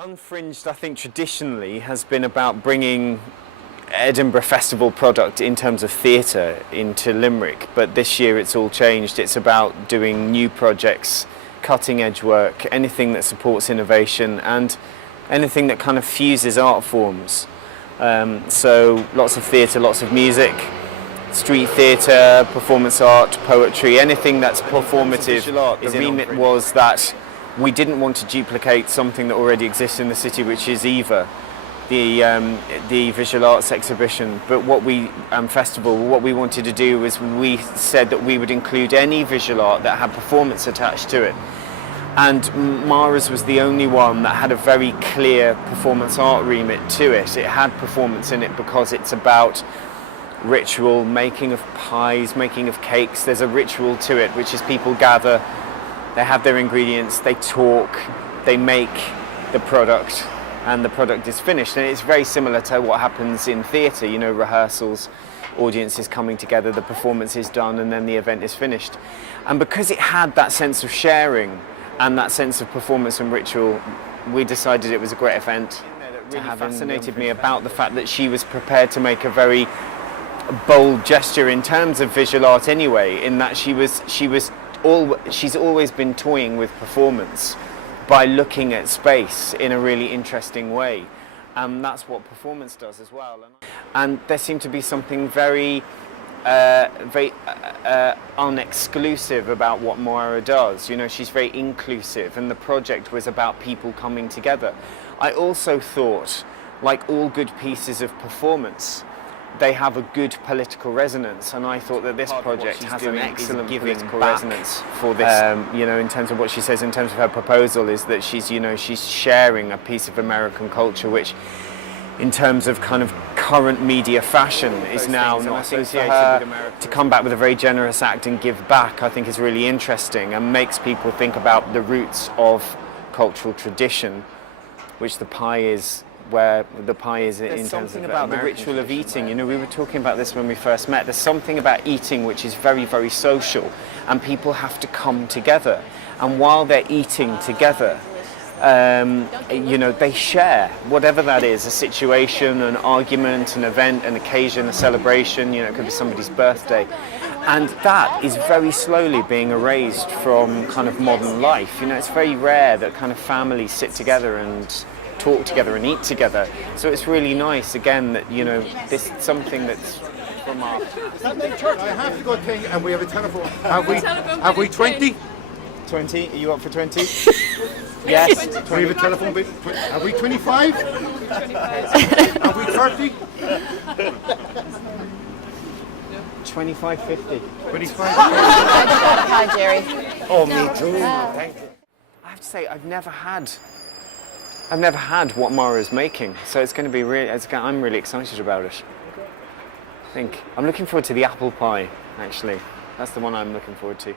Unfringed, I think, traditionally has been about bringing Edinburgh Festival product in terms of theatre into Limerick, but this year it's all changed. It's about doing new projects, cutting edge work, anything that supports innovation and anything that kind of fuses art forms. So lots of theatre, lots of music, street theatre, performance art, poetry, anything that's performative. The remit was that we didn't want to duplicate something that already exists in the city, which is Eva, the visual arts exhibition. But what we wanted to do was we said that we would include any visual art that had performance attached to it. And Mara's was the only one that had a very clear performance art remit to it. It had performance in it because it's about ritual, making of pies, making of cakes. There's a ritual to it, which is people gather, they have their ingredients, they talk, they make the product, and the product is finished. And it's very similar to what happens in theatre, you know, rehearsals, audiences coming together, the performance is done, and then the event is finished. And because it had that sense of sharing and that sense of performance and ritual, we decided it was a great event. It really fascinated me about the fact that she was prepared to make a very bold gesture in terms of visual art anyway, in that she's always been toying with performance by looking at space in a really interesting way. And that's what performance does as well. And there seemed to be something very unexclusive about what Moira does. You know, she's very inclusive, and the project was about people coming together. I also thought, like all good pieces of performance, they have a good political resonance, and I thought that this project has an excellent political resonance for this. You know, in terms of what she says, in terms of her proposal, is that she's sharing a piece of American culture, which, in terms of kind of current media fashion, is now not associated with America. To come back with a very generous act and give back, I think, is really interesting and makes people think about the roots of cultural tradition, which the pie is. Where the pie is in terms of about the ritual of eating. You know, we were talking about this when we first met. There's something about eating which is very, very social, and people have to come together. And while they're eating together, you know, they share whatever that is, a situation, an argument, an event, an occasion, a celebration. You know, it could be somebody's birthday. And that is very slowly being erased from kind of modern life. You know, it's very rare that kind of families sit together and talk together and eat together. So it's really nice, again, that, you know, this is something that's from our... I have to go thing, and we have a telephone. Have we 20? 20? Are you up for 20? Yes. 20. We have a telephone. Have we 25? 25. Have we 30? 25.50. 25. Hi, Jerry. Oh, me too. Thank you. I have to say, I've never had what Mara's making, so it's going to be really. I'm really excited about it. I think I'm looking forward to the apple pie. Actually, that's the one I'm looking forward to.